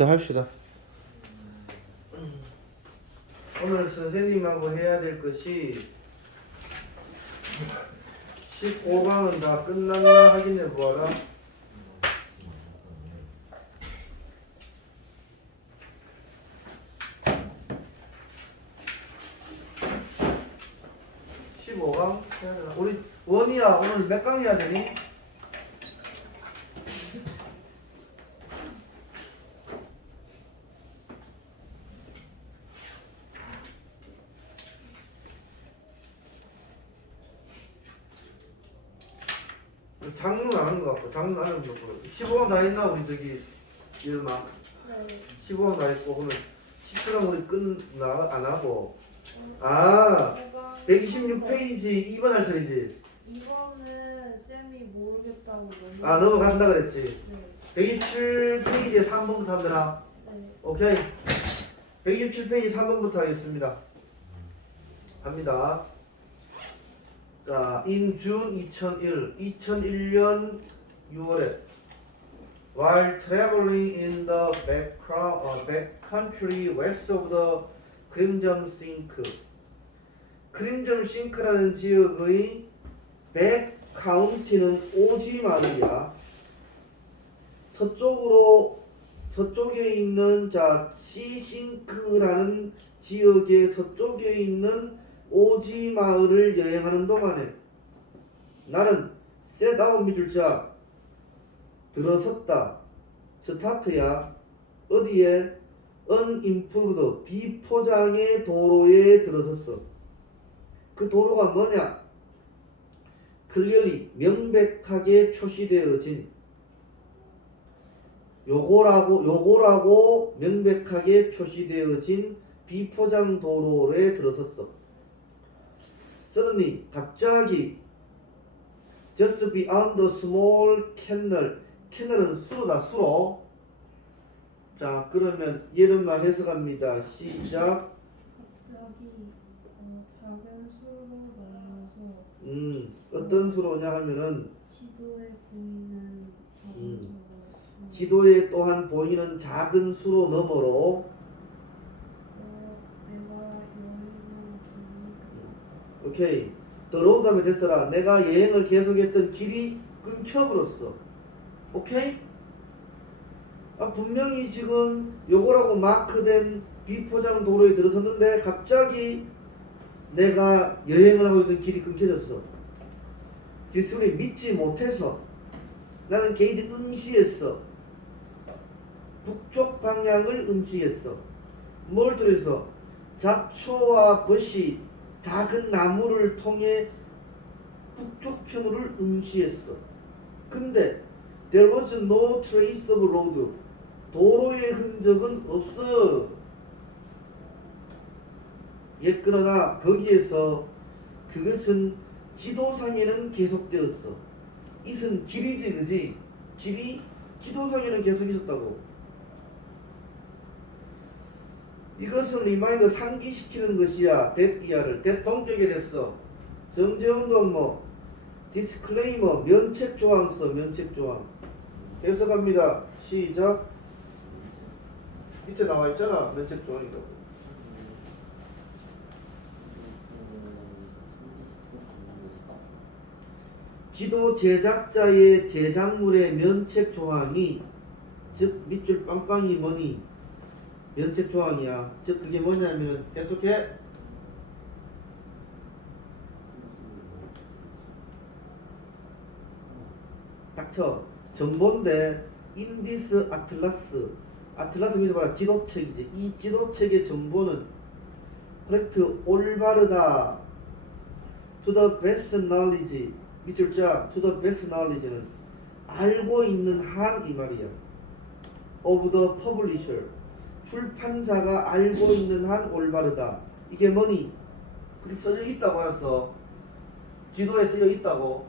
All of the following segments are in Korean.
더 합시다. 오늘 선생님하고 해야 될 것이 15강은 다 끝났나 확인해 보아라. 우리 원이야 오늘 몇 강 해야 되니? 장문 안 한 것 같고 장문 안 한 것 같고 15강 다 했나 우리 저기 일마? 네. 15강 다 했고 그러면 17강 우리 끝나 안 하고 아 126페이지 2번 할 차례지? 2번은 쌤이 모르겠다고 아 넘어간다 그랬지? 네. 127페이지에 3번부터 하면 되나? 네. 오케이 127페이지 3번부터 하겠습니다. 갑니다. 자, in June 2001년 6월에 while traveling in the backcountry west of the Crimson Sink 크림점 싱크라는 지역의 백카운티는 오지 마을이야. 서쪽에 있는 자 시싱크라는 지역의 서쪽에 있는 오지 마을을 여행하는 동안에 나는 set out 밑줄 자 들어섰다. 스타트야. 어디에? unimproved 비포장의 도로에 들어섰어. 그 도로가 뭐냐? clearly 명백하게 표시되어진 요거라고 명백하게 표시되어진 비포장 도로에 들어섰어. suddenly 갑자기 just beyond the small canal canal은 수로다 수로. 자 그러면 예른말 해석합니다. 시작. 갑자기 작은 수로 넘어서 어떤 수로냐 하면은 지도에 보이는 지도에 또한 보이는 작은 수로 너머로 내가 여행한 길이 오케이 the road 하면 됐어라. 내가 여행을 계속했던 길이 끊겨버렸어. 오케이? 아, 분명히 지금 요거라고 마크된 비포장 도로에 들어섰는데 갑자기 내가 여행을 하고 있던 길이 끊겨졌어. 디스플레이 믿지 못해서 나는 게이지 응시했어. 북쪽 방향을 응시했어. 뭘 통해서? 잡초와 벗이 작은 나무를 통해 북쪽 편으로 응시했어. 근데 there was no trace of road. 도로의 흔적은 없어. 그러나 거기에서 그것은 지도상에는 계속되었어. 이것은 길이지 그지? 길이 지도상에는 계속 있었다고. 이것은 리마인더 상기시키는 것이야. that 이하를 that 동격에 됐어. 정제운동 뭐 디스클레이머 면책조항 써. 면책조항 해석합니다. 시작. 밑에 나와있잖아 면책조항이라고. 지도 제작자의 제작물의 면책 조항이 즉 밑줄 빵빵이 뭐니? 면책 조항이야. 즉 그게 뭐냐면 계속해. 닥쳐. 정보인데 in this 아틀라스 밑에 봐라. 지도책이지. 이 지도책의 정보는 correct 올바르다. to the best knowledge 밑줄 자 to the best knowledge는 알고 있는 한 이 말이야. of the publisher 출판자가 알고 있는 한 올바르다. 이게 뭐니? 그리 써져 있다고 알았어. 지도에 써져 있다고.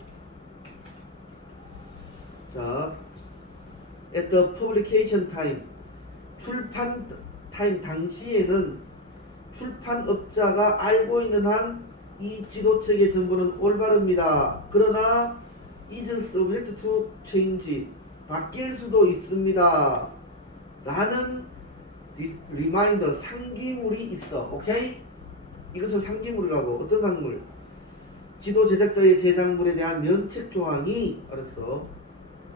자, at the publication time 출판 타임 당시에는 출판업자가 알고 있는 한 이 지도책의 정보는 올바릅니다. 그러나 is subject to change 바뀔 수도 있습니다. 라는 리마인더 상기물이 있어. 오케이? 이것을 상기물이라고. 어떤 상물? 지도 제작자의 제작물에 대한 면책 조항이 알았어.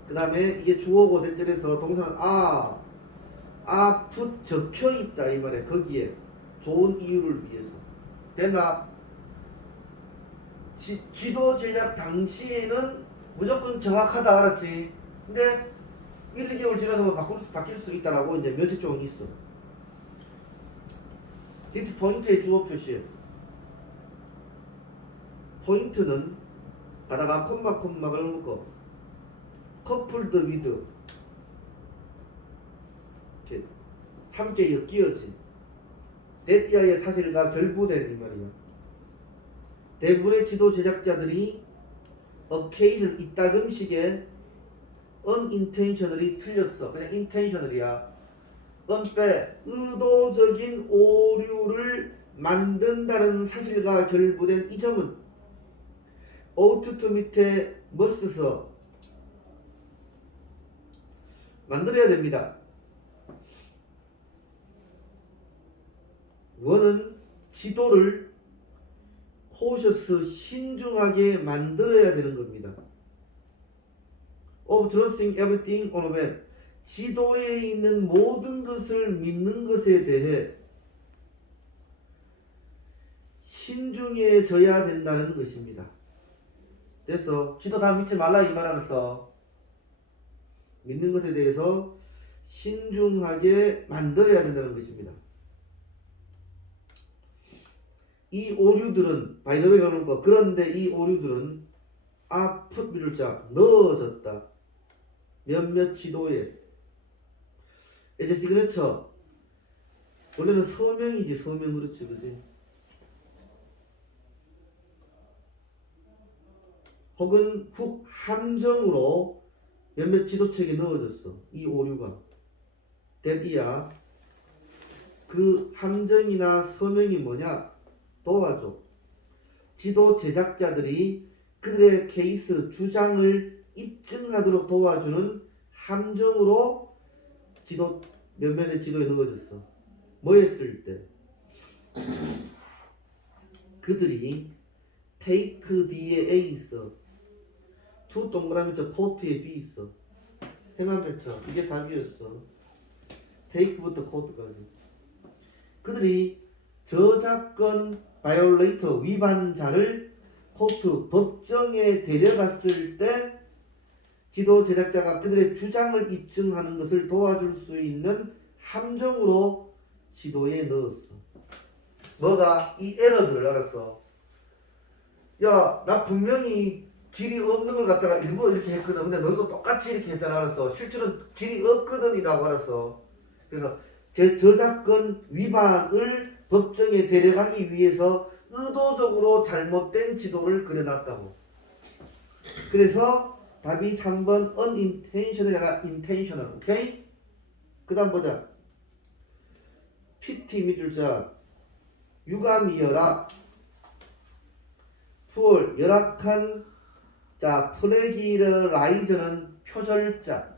그 다음에 이게 주어고 대절에서 동사는 put 적혀 있다 이 말이야. 거기에 좋은 이유를 위해서. 됐나? 지도 제작 당시에는 무조건 정확하다 알았지? 근데 1, 2개월 지나서 바뀔 수 있다라고 이제 면책 조항이 있어. this 포인트의 주어 표시. 포인트는 가다가 콤마를 묶어 coupled with 이렇게 함께 엮이어진 that 이하의 사실과 결부된 이 말이야. 대부분의 지도 제작자들이 occasion 이따금씩에 unintentionally 틀렸어. 그냥 intentionally야. unfair 의도적인 오류를 만든다는 사실과 결부된 이 점은 ought to 밑에 must 써 만들어야 됩니다. 원은 지도를 cautious 신중하게 만들어야 되는 겁니다. of trusting everything on a web 지도에 있는 모든 것을 믿는 것에 대해 신중해져야 된다는 것입니다. 됐어. 지도 다 믿지 말라 이 말 알았어. 믿는 것에 대해서 신중하게 만들어야 된다는 것입니다. 이 오류들은 바이더웨이 그러는 거. 그런데 이 오류들은 put 미룰자 넣어졌다. 몇몇 지도에 이제 시그네처 원래는 서명이지 서명 그렇지 그지? 혹은 훅 함정으로 몇몇 지도책에 넣어졌어. 이 오류가 that이야. 그 함정이나 서명이 뭐냐? 도와줘. 지도 제작자들이 그들의 케이스 주장을 입증하도록 도와주는 함정으로 지도 몇몇의 지도에 넣어졌어. 뭐 했을 때? 그들이 take 뒤에 A 있어. to 동그라미 저 quote에 B 있어. 해만 펼쳐. 이게 답이었어. take부터 quote까지. 그들이 저작권 바이올레이터 위반자를 코트 법정에 데려갔을 때 지도 제작자가 그들의 주장을 입증하는 것을 도와줄 수 있는 함정으로 지도에 넣었어. 뭐가? 이 에러들을 알았어. 야, 나 분명히 길이 없는 걸 갖다가 일부러 이렇게 했거든. 근데 너도 똑같이 이렇게 했잖아. 알았어. 실제로는 길이 없거든 이라고 알았어. 그래서 제 저작권 위반을 법정에 데려가기 위해서 의도적으로 잘못된 지도를 그려놨다고. 그래서 답이 3번 unintentional이 아니라 intentional. 오케이? 그 다음 보자. PT 밑줄자 유감이여라. 풀 열악한 자 프레기라이저는 표절자.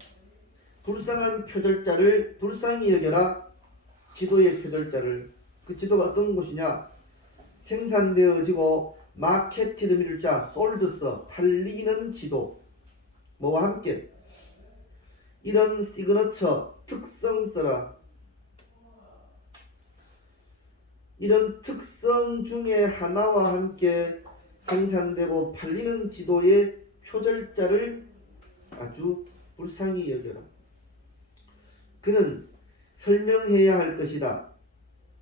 불쌍한 표절자를 불쌍히 여겨라. 지도의 표절자를. 그 지도가 어떤 곳이냐? 생산되어지고 마케티드 밀자 솔드 써 팔리는 지도 뭐와 함께 이런 시그너처 특성 써라. 이런 특성 중에 하나와 함께 생산되고 팔리는 지도의 표절자를 아주 불쌍히 여겨라. 그는 설명해야 할 것이다.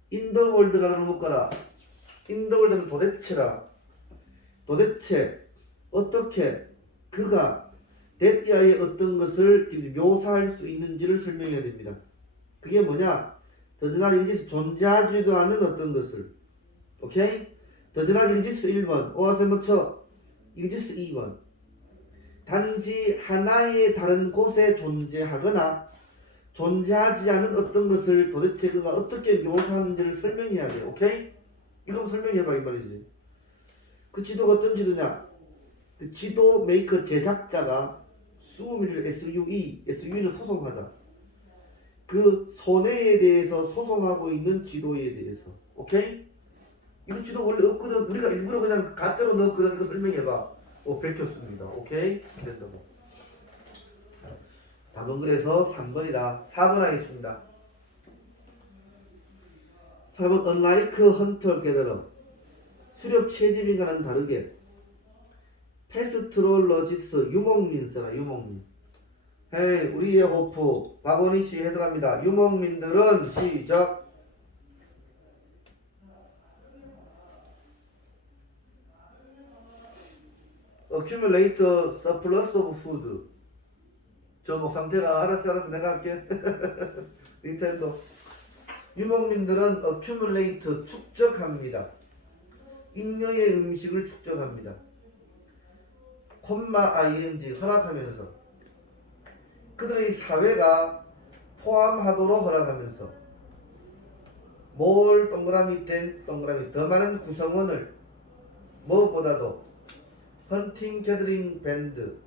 인더월드가 나를 묶어라. 인더월드는 도대체다. 도대체 어떻게 그가 데티아의 어떤 것을 묘사할 수 있는지를 설명해야 됩니다. 그게 뭐냐? 더즈날 이지스 존재하지도 않은 어떤 것을. 오케이? 더즈날 이지스 1번 오아세 뭐쳐 이지스 2번 단지 하나의 다른 곳에 존재하거나 존재하지 않은 어떤 것을 도대체 그가 어떻게 묘사하는지를 설명해야 돼요. 오케이? 이거 설명해봐 이 말이지. 그 지도가 어떤 지도냐? 그 지도 메이커 제작자가 수미를 SUE는 소송하다. 그 손해에 대해서 소송하고 있는 지도에 대해서. 오케이? 이거 지도 원래 없거든. 우리가 일부러 그냥 가짜로 넣었거든. 이거 설명해봐. 베꼈습니다. 오케이? 된다고. 답은 그래서 3번이다. 4번 하겠습니다. 4번 unlike hunter gatherer 수렵 채집인과는 다르게 패스트롤러지스 유목민서라 유목민. 헤이 우리의 호프 박원희 씨 해석합니다. 유목민들은 시작 accumulate surplus of food. 저목 상태가 알았어 내가 할게. 닌텐도. 유목민들은 accumulate 축적합니다. 잉여의 음식을 축적합니다. ing 허락하면서 그들의 사회가 포함하도록 허락하면서 뭘 동그라미 된 동그라미 더 많은 구성원을 무엇보다도 헌팅 게더링 밴드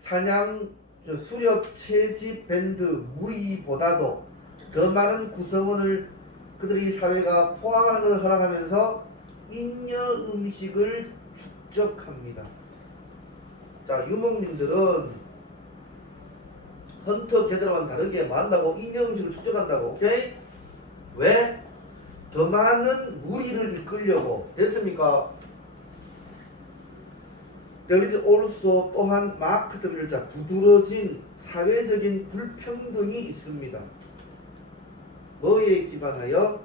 사냥 수렵 채집 밴드 무리보다도 더 많은 구성원을 그들의 사회가 포함하는 것을 허락하면서 잉여 음식을 축적합니다. 자, 유목민들은 헌터 게더러와는 다르게 뭐 한다고? 잉여 음식을 축적한다고. 오케이? 왜? 더 많은 무리를 이끌려고. 됐습니까? There is also 또한 marked 자 두드러진 사회적인 불평등이 있습니다. 뭐에 기반하여?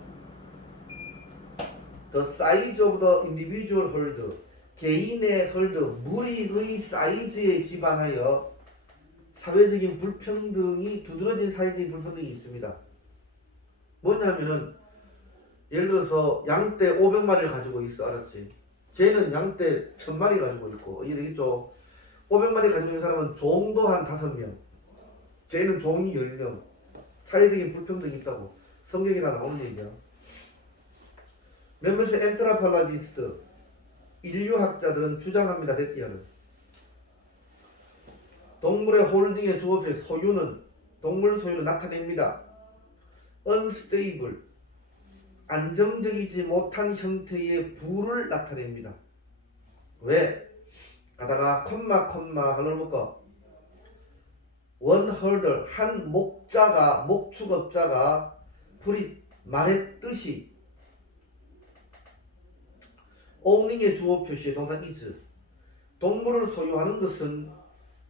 The size of the individual herd 개인의 herd 무리의 사이즈에 기반하여 사회적인 불평등이 두드러진 사회적인 불평등이 있습니다. 뭐냐면은 예를 들어서 양떼 500마리를 가지고 있어. 알았지? 쟤는 양떼 1000마리 가지고 있고 이해되겠죠? 500마리 가지고 있는 사람은 종도 한 5명 쟤는 종이 10명 사회적인 불평등이 있다고 성경에 다 나오는 얘기야. 멤버십 엔트라팔라지스트 인류학자들은 주장합니다. 대띠아를 동물의 홀딩의 주어질 소유는 동물 소유를 나타냅니다. unstable 안정적이지 못한 형태의 부를 나타냅니다. 왜? 가다가 콤마 하려볼까? one herder 한 목자가 목축업자가 불이 말했듯이 owning의 주어 표시의 동사 is 동물을 소유하는 것은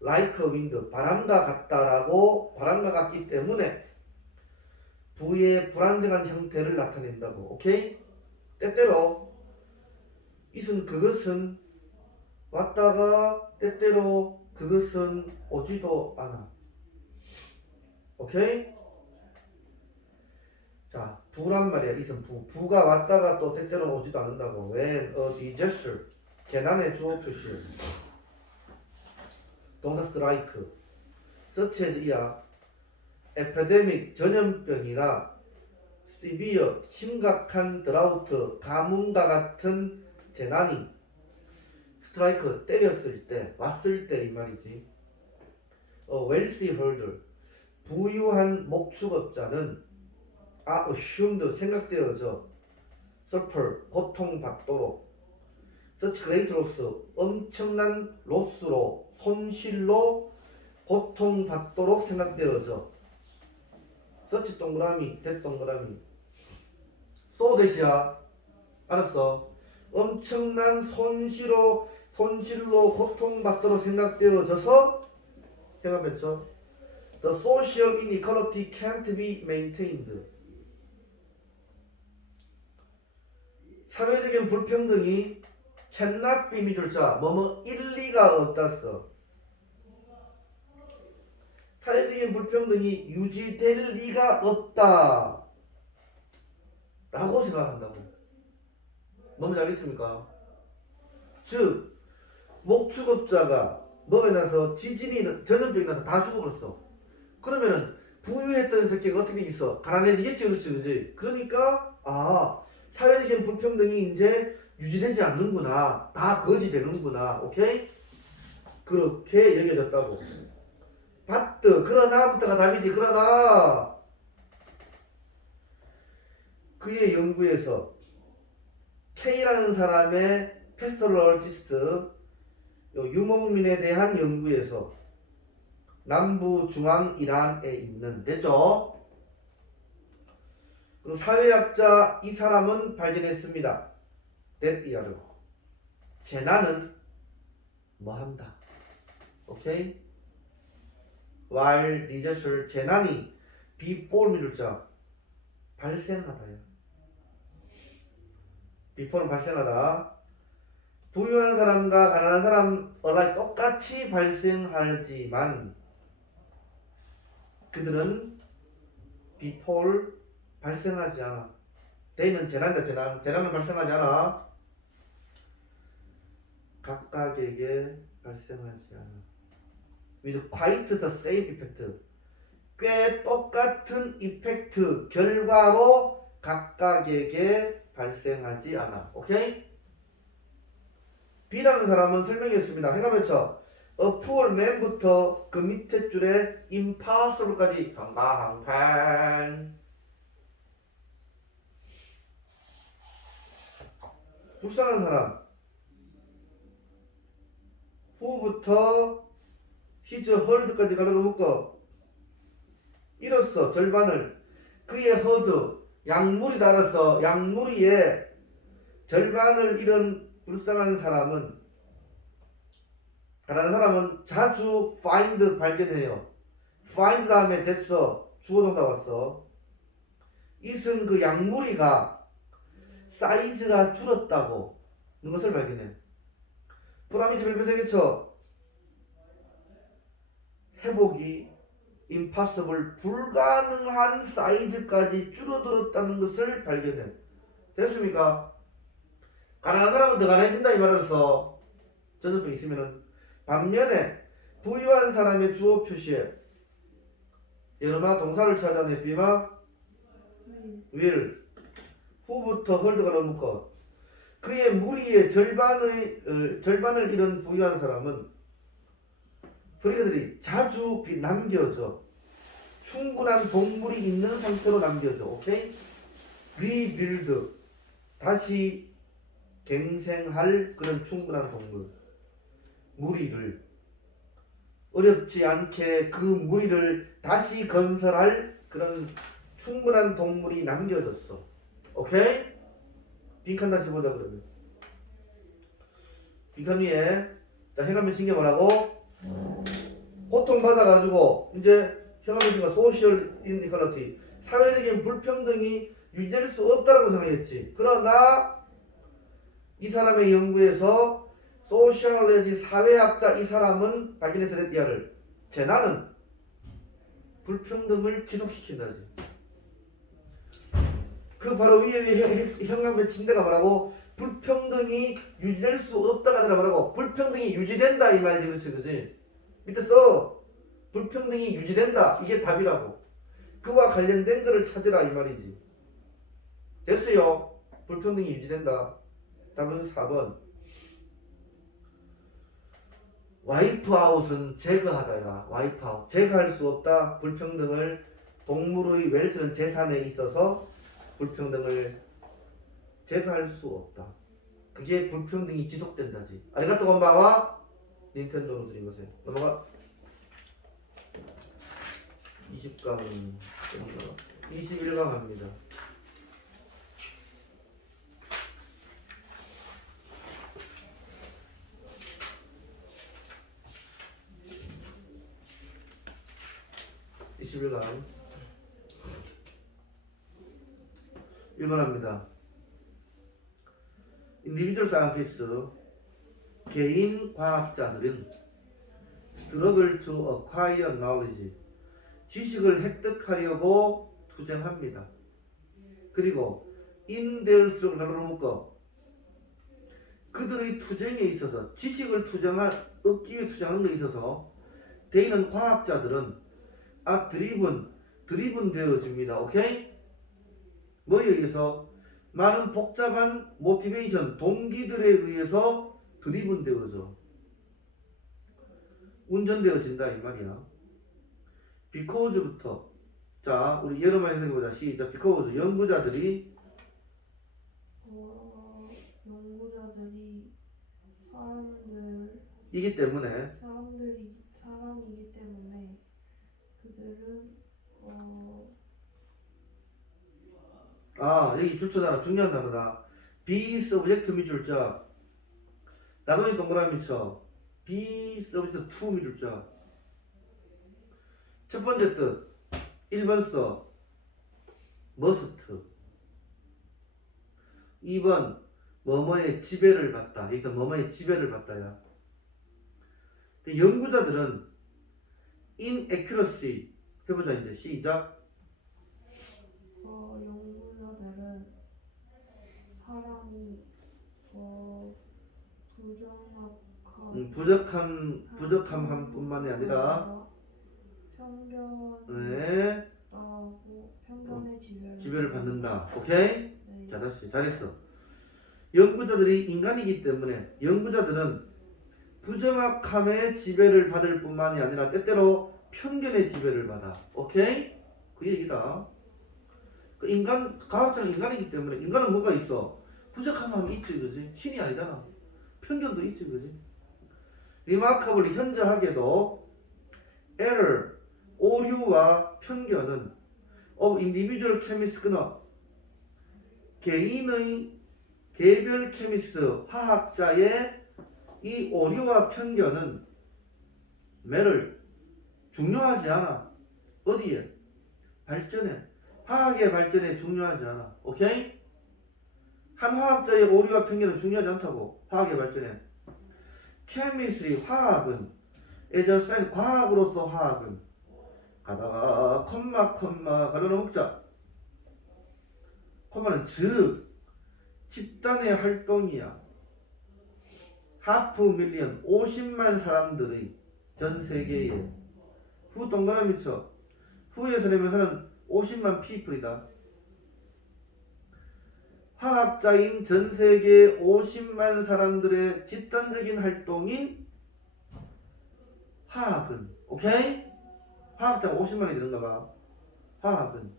like a wind 바람과 같다라고 바람과 같기 때문에 부의 불안정한 형태를 나타낸다고. 오케이? 때때로 is은 그것은 왔다가 때때로 그것은 오지도 않아. 오케이? 자, 부란 말이야. is은 부가 왔다가 또 때때로 오지도 않는다고. when a disaster 재난의 주어 표시 동사 strike such as 이야 에피데믹 전염병이나 severe 심각한 드라우트 가뭄과 같은 재난이 스트라이크 때렸을 때 왔을 때 이 말이지. wealthy herder 부유한 목축업자는 assumed 생각되어져 suffer 고통받도록 such great loss 엄청난 로스로 손실로 고통받도록 생각되어져 서치 동그라미 대 동그라미 so 대시야 알았어. 엄청난 손실로 고통받도록 생각되어져서 해가면서 the social inequality can't be maintained 사회적인 불평등이 cannot be 미줄자 뭐뭐 일리가 없다 써. 사회적인 불평등이 유지될 리가 없다 라고 생각한다고. 뭔지 알겠습니까? 즉 목축업자가 뭐가 나서 지진이 전염병이 나서 다 죽어버렸어. 그러면은 부유했던 새끼가 어떻게 있어? 가난해지겠지. 그렇지? 그러니까 사회적인 불평등이 이제 유지되지 않는구나. 다 거지 되는구나. 오케이? 그렇게 여겨졌다고. but 그러나부터가 답이지. 그러나 그의 연구에서 K라는 사람의 패스토럴리스트 유목민에 대한 연구에서 남부 중앙 이란에 있는 됐죠? 그리고 사회학자 이 사람은 발견했습니다. 데이아를 재난은 뭐 한다. 오케이? while disaster 재난이 before 미룰자 발생하다요. before는 발생하다. 부유한 사람과 가난한 사람 alike 똑같이 발생하지만 그들은 before 발생하지 않아. they는 재난은 발생하지 않아. 각각에게 발생하지 않아. with quite the same effect. 꽤 똑같은 이펙트 결과로 각각에게 발생하지 않아. 오케이? B라는 사람은 설명했습니다. 해가면서 a poor man부터 그 밑에 줄에 impossible까지 한방한 불쌍한 사람 후부터 his herd까지 가로로 묶어 잃었어 절반을 그의 herd 양무리 달아서 양무리의 절반을 잃은 불쌍한 사람은 가난한 사람은 자주 find 발견해요. find 다음에 됐어 주어동사 왔어. it은 그 양무리가 사이즈가 줄었다고 하는 것을 발견해. 프라미즈 별표세개 쳐. 회복이 impossible 불가능한 사이즈까지 줄어들었다는 것을 발견해. 됐습니까? 가난한 사람은 더 가난해진다 이 말로서 전전법이 있으면은 반면에 부유한 사람의 주어 표시에 예로마 동사를 찾아내 비마 will 후부터 헐드가 넘고 그의 무리의 절반을 잃은 부유한 사람은 브리그들이 자주 남겨져 충분한 동물이 있는 상태로 남겨져. 오케이? 리빌드 다시 갱생할 그런 충분한 동물 무리를 어렵지 않게 그 무리를 다시 건설할 그런 충분한 동물이 남겨졌어. 오케이? 빈칸 다시 보자 그러면 빈칸 위에 자 해가면 신경 뭐라고? 고통받아가지고 이제 현황의식과 소셜 인이퀄리티 사회적인 불평등이 유지될 수 없다라고 생각했지. 그러나 이 사람의 연구에서 소셜레지 사회학자 이 사람은 발견해서 됐디아를 재난은 불평등을 지속시킨다지. 그 바로 위에 현황의 침대가 뭐라고? 불평등이 유지될 수 없다가 아니라 뭐라고? 불평등이 유지된다 이 말이지. 그렇지? 밑에 써 불평등이 유지된다 이게 답이라고. 그와 관련된 거를 찾으라 이 말이지. 됐어요? 불평등이 유지된다. 답은 4번. 와이프아웃은 제거하다야. 와이프아웃 제거할 수 없다. 불평등을 동물의 웰스는 재산에 있어서 불평등을 제거할 수 없다. 그게 불평등이 지속된다지. 아리가또 건바와 닌텐도로 드린 것에 넘어가. 20강 21강 합니다. 일반합니다. individual scientists 개인 과학자들은 struggle to acquire knowledge 지식을 획득하려고 투쟁합니다. 그리고 in their struggle로 묶어 그들의 투쟁에 있어서 지식을 얻기 위해 투쟁하는 데 있어서 they는 과학자들은 드리븐 되어집니다. 오케이? 뭐에 의해서? 많은 복잡한 모티베이션, 동기들에 의해서 드리븐 되어져. 운전되어진다 이 말이야. because부터. 자, 우리 여러분 해석해보자. 시작. because 연구자들이 연구자들이 사람이기 때문에 그들은 여기 줄쳐 단어 중요한 단어다. be subject 밑줄 자. 나머지 동그라미 쳐. be subject to 밑줄 자. 첫 번째 뜻 1번 써 must. 2번 뭐뭐의 지배를 받다. 여기서 뭐뭐의 지배를 받다야. 연구자들은 inaccuracy 해보자. 이제 시작. 연구자들은 사람이 부족함 뿐만이 아니라 편견의 지배를 받는다. 오케이? 네. 자, 다시 잘했어. 연구자들이 인간이기 때문에 연구자들은 부정확함의 지배를 받을 뿐만이 아니라 때때로 편견의 지배를 받아. 오케이? 그 얘기다. 그 인간, 과학자는 인간이기 때문에 인간은 뭐가 있어? 부족함은 있지, 그지? 신이 아니잖아. 편견도 있지, 그지? 리마커블리 현저하게도 error, 오류와 편견은 of individual chemist 그너 개별 케미스트 화학자의 이 오류와 편견은 매를 중요하지 않아. 어디에? 발전에. 화학의 발전에 중요하지 않아. 오케이? 한 화학자의 오류와 편견은 중요하지 않다고. 화학의 발전에. chemistry 화학은 as a science 과학으로서 화학은 가다가 컴마 갈라놓은 목자. 컴마는 즉 집단의 활동이야. 하프 밀리언 50만 사람들의 전 세계에 후 동그라미 쳐. 후에서 내면서는 50만 people이다. 화학자인 전 세계 50만 사람들의 집단적인 활동인 화학은 오케이? 화학자가 50만이 되는가 봐. 화학은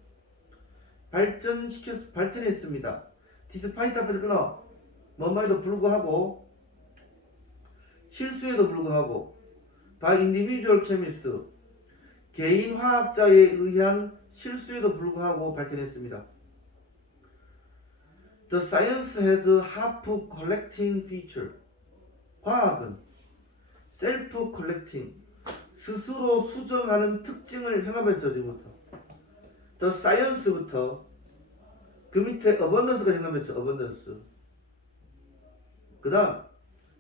발전했습니다. 디스파이트 앞에서 끊어. 뭔말에도 불구하고 실수에도 불구하고 by individual chemist 개인 화학자에 의한 실수에도 불구하고 발전했습니다. The science has half collecting feature. 과학은 self collecting 스스로 수정하는 특징을 행하였죠. 지금부터 The science부터 그 밑에 abundance가 생각했죠. abundance. 그 다음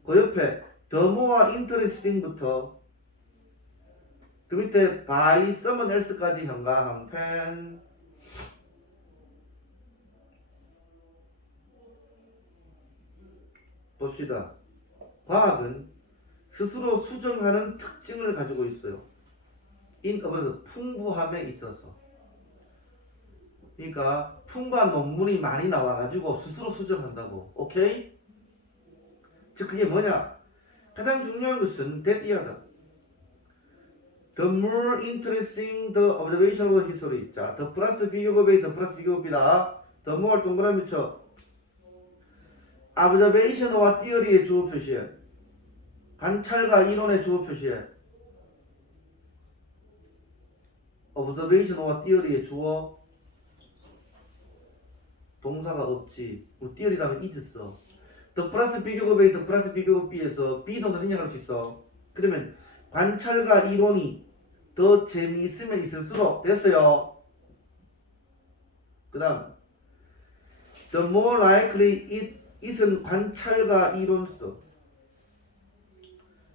그 옆에 the more interesting부터 그 밑에 by someone else까지 형광펜. 봅시다. 과학은 스스로 수정하는 특징을 가지고 있어요. in abundance 풍부함에 있어서. 그러니까 풍부한 논문이 많이 나와가지고 스스로 수정한다고. 오케이? 즉 그게 뭐냐? 가장 중요한 것은 that the more interesting the observation of history. 자, the 플러스 비교급 A, the 플러스 비교급 B다. the more 동그라미 쳐. observation과 theory의 주어 표시해. 관찰과 이론의 주어 표시해. observation과 theory의 주어 동사가 없지. 우리 theory 다음에 is 써. the 플러스 비교급 A, the 플러스 비교급 B에서 비동사 생략할 수 있어. 그러면 관찰과 이론이 더 재미있으면 있을수록 됐어요. 그 다음 the more likely it은 관찰과 이론서.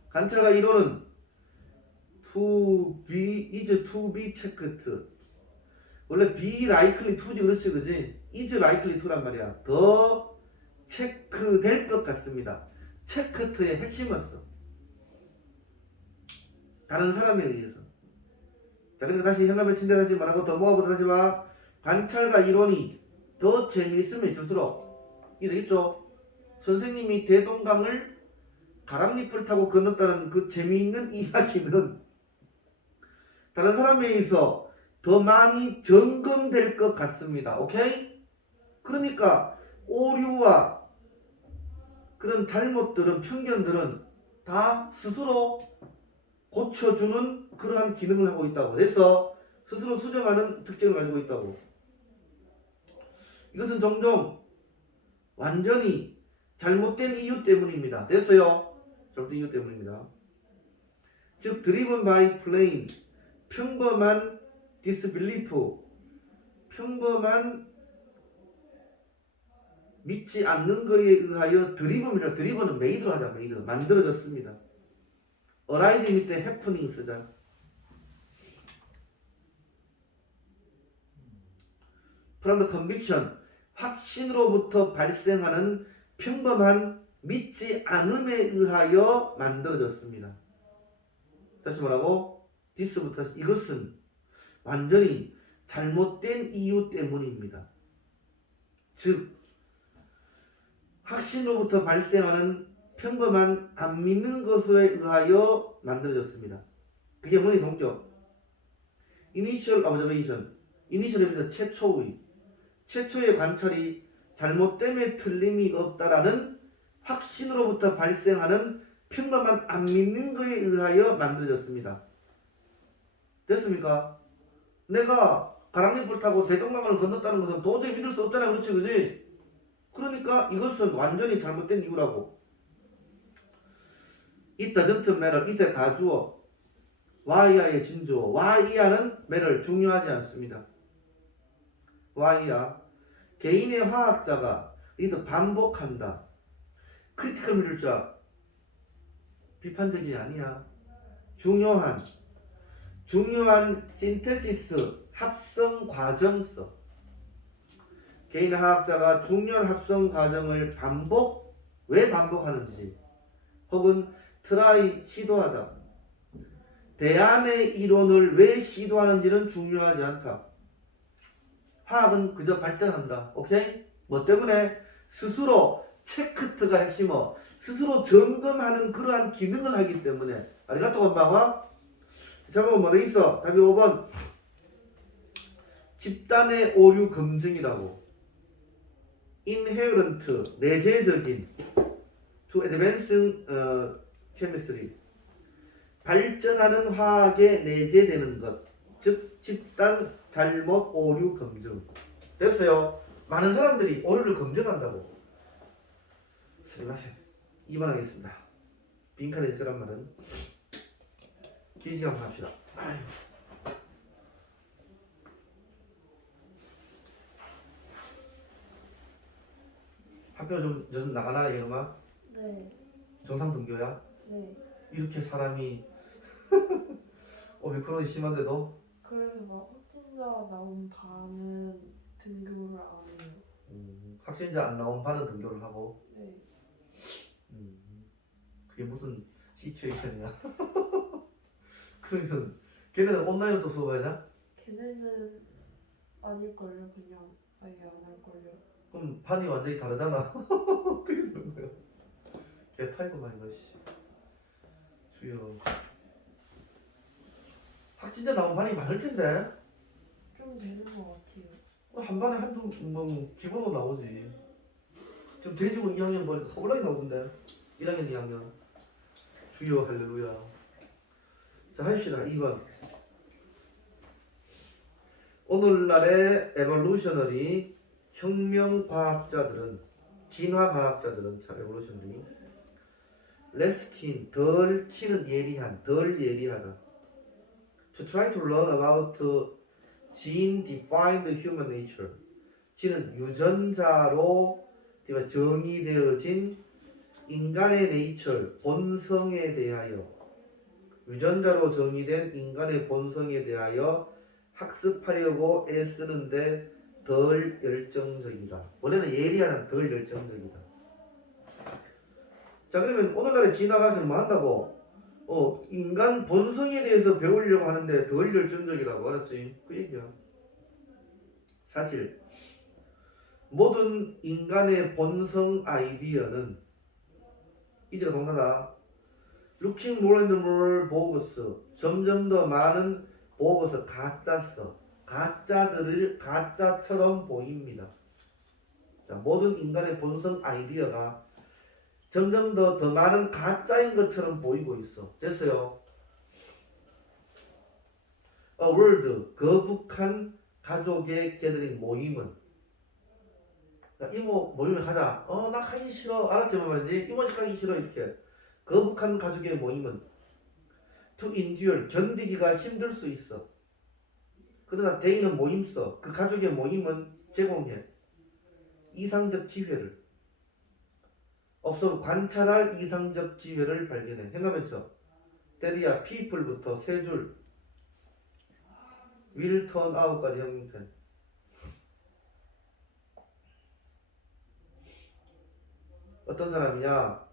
관찰과 이론은 is to be checked. 원래 be likely to지 그렇지 그지? is likely to란 말이야. 더 체크될 것 같습니다. 체크트의 핵심을 써. 다른 사람에 의해서. 자, 그러니까 다시 현감에 친대 다시 말하고 더 모아보다 다시 봐. 관찰과 이론이 더 재미있으면 있을수록 이게 되겠죠? 선생님이 대동강을 가람잎을 타고 건넜다는 그 재미있는 이야기는 다른 사람에 의해서 더 많이 점검될 것 같습니다. 오케이? 그러니까 오류와 그런 잘못들은 편견들은 다 스스로 고쳐주는 그러한 기능을 하고 있다고. 그래서 스스로 수정하는 특징을 가지고 있다고. 이것은 종종 완전히 잘못된 이유 때문입니다. 됐어요? 잘못된 이유 때문입니다. 즉 driven by plain 평범한 disbelief 평범한 믿지 않는 것에 의하여 드리븐은 메이드로 하자. 메이드 만들어졌습니다. arise 밑에 happening 쓰자. from the conviction 확신으로부터 발생하는 평범한 믿지 않음에 의하여 만들어졌습니다. 다시 말하고 this부터 이것은 완전히 잘못된 이유 때문입니다. 즉 확신으로부터 발생하는 평범한 안 믿는 것에 의하여 만들어졌습니다. 그게 뭐니 동적? Initial observation, 이니셜입니다. 최초의 관찰이 잘못됨에 틀림이 없다라는 확신으로부터 발생하는 평범한 안 믿는 것에 의하여 만들어졌습니다. 됐습니까? 내가 가랑잎을 타고 대동강을 건넜다는 것은 도저히 믿을 수 없잖아. 그렇지 그지? 그러니까 이것은 완전히 잘못된 이유라고. It doesn't matter. it의 가주어 why야의 진주어 why야는 matter 중요하지 않습니다. why야 개인의 화학자가 이것도 반복한다. 크리티컬 미들자 비판적이 아니야. 중요한 신테시스 합성 과정서. 개인 화학자가 중요한 합성 과정을 왜 반복하는지 혹은 트라이 시도하다. 대안의 이론을 왜 시도하는지는 중요하지 않다. 화학은 그저 발전한다. 오케이? 뭐 때문에? 스스로 체크트가 핵심어. 스스로 점검하는 그러한 기능을 하기 때문에. 아리가또 건방와 잠깐만 뭐 있어? 답이 5번. 집단의 오류 검증이라고. inherent 내재적인 to advancing chemistry 발전하는 화학에 내재되는 것, 즉 집단 잘못 오류 검증. 됐어요? 많은 사람들이 오류를 검증한다고. 슬라세 2번 하겠습니다. 빈칸에 쓰란 말은 기시 한번 합시다. 아유. 학교 좀 나가나 얘가? 네. 정상 등교야? 네. 이렇게 사람이 오미크론이 심한데도 그래서 막 확진자 나온 반은 등교를 안 해요. 확진자 안 나온 반은 등교를 하고. 네. 그게 무슨 시츄에이션이야? 그러면 걔네는 온라인으로 또 수업하냐? 걔네는 아닐걸요. 그냥 아예 안 할걸요. 그럼 반이 완전히 다르잖아. 어떻게 되는 거야? 개파이고만 이거 씨. 주여. 확진자 나온 반이 많을 텐데. 좀 되는 것 같아요. 한 반에 한두 뭐 기본으로 나오지. 지금 돼지고 2학년 보니까 허블하게 나오던데. 1학년 2학년. 주여 할렐루야. 자 합시다. 2번. 오늘날의 에볼루셔너리 혁명과학자들은 진화과학자들은 자 에볼루셔너리 less keen 덜 키는 예리한 덜 예리하다. To try to learn about gene-defined human nature. gene 유전자로 정의되어진 인간의 nature 본성에 대하여 유전자로 정의된 인간의 본성에 대하여 학습하려고 애쓰는데 덜 열정적이다. 원래는 예리하는 덜 열정적이다. 자 그러면 오늘날의 진화과학은 뭐 한다고? 인간 본성에 대해서 배우려고 하는데 덜 열정적이라고. 알았지? 그 얘기야. 사실 모든 인간의 본성 아이디어는 이제가 동사다. Looking more and more bogus 점점 더 많은 보고서 가짜 써. 가짜처럼 보입니다. 자, 모든 인간의 본성 아이디어가 점점 더 많은 가짜인 것처럼 보이고 있어. 됐어요? A world, 거북한 가족의 게더링 모임은. 자, 이모 모임을 가자. 나 가기 싫어. 알았지만 말이지. 이모 집 가기 싫어. 이렇게. 거북한 가족의 모임은 to endure, 견디기가 힘들 수 있어. 그러나 데이는 모임 써. 그 가족의 모임은 제공해. 이상적 기회를. 업소 관찰할 이상적 기회를 발견해. 생각해서 때리야 people부터 세 줄. will turn out까지 형용편. 어떤 사람이냐?